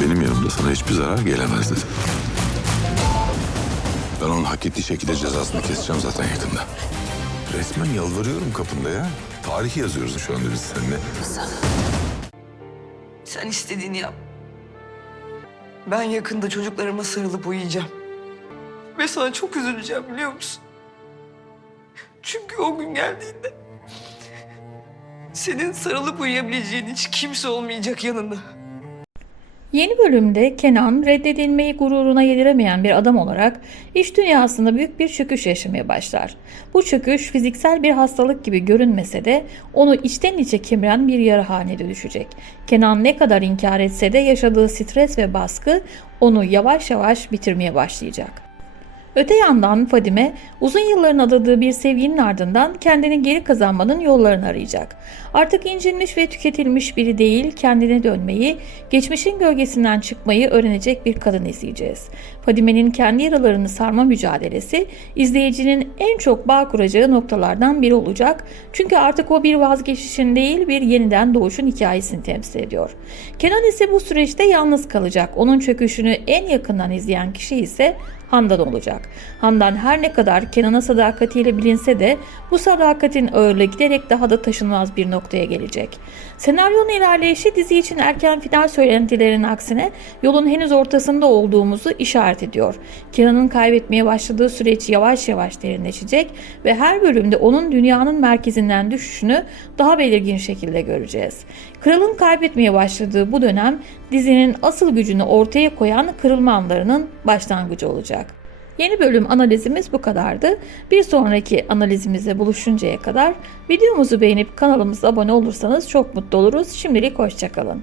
benim yanımda sana hiçbir zarar gelemez dedi. Ben onun hak ettiği şekilde cezasını keseceğim zaten yakında. Resmen yalvarıyorum kapında ya. Tarih yazıyoruz şu anda biz seninle. Sen istediğini yap. Ben yakında çocuklarıma sarılıp uyuyacağım. Ve sana çok üzüleceğim biliyor musun? Çünkü o gün geldiğinde... ...senin sarılıp uyuyabileceğin hiç kimse olmayacak yanında. Yeni bölümde Kenan reddedilmeyi gururuna yediremeyen bir adam olarak iş dünyasında büyük bir çöküş yaşamaya başlar. Bu çöküş fiziksel bir hastalık gibi görünmese de onu içten içe kemiren bir yara haline dönüşecek. Kenan ne kadar inkar etse de yaşadığı stres ve baskı onu yavaş yavaş bitirmeye başlayacak. Öte yandan Fadime uzun yılların adadığı bir sevginin ardından kendini geri kazanmanın yollarını arayacak. Artık incinmiş ve tüketilmiş biri değil kendine dönmeyi, geçmişin gölgesinden çıkmayı öğrenecek bir kadın izleyeceğiz. Fadime'nin kendi yaralarını sarma mücadelesi izleyicinin en çok bağ kuracağı noktalardan biri olacak. Çünkü artık o bir vazgeçişin değil bir yeniden doğuşun hikayesini temsil ediyor. Kenan ise bu süreçte yalnız kalacak. Onun çöküşünü en yakından izleyen kişi ise Handan olacak. Handan her ne kadar Kenan'a sadakatiyle bilinse de bu sadakatin ağırlığı giderek daha da taşınmaz bir noktaya gelecek. Senaryonun ilerleyişi dizi için erken final söylentilerinin aksine yolun henüz ortasında olduğumuzu işaret ediyor. Kenan'ın kaybetmeye başladığı süreç yavaş yavaş derinleşecek ve her bölümde onun dünyanın merkezinden düşüşünü daha belirgin şekilde göreceğiz. Kralın kaybetmeye başladığı bu dönem dizinin asıl gücünü ortaya koyan kırılma anlarının başlangıcı olacak. Yeni bölüm analizimiz bu kadardı. Bir sonraki analizimizde buluşuncaya kadar videomuzu beğenip kanalımıza abone olursanız çok mutlu oluruz. Şimdilik hoşçakalın.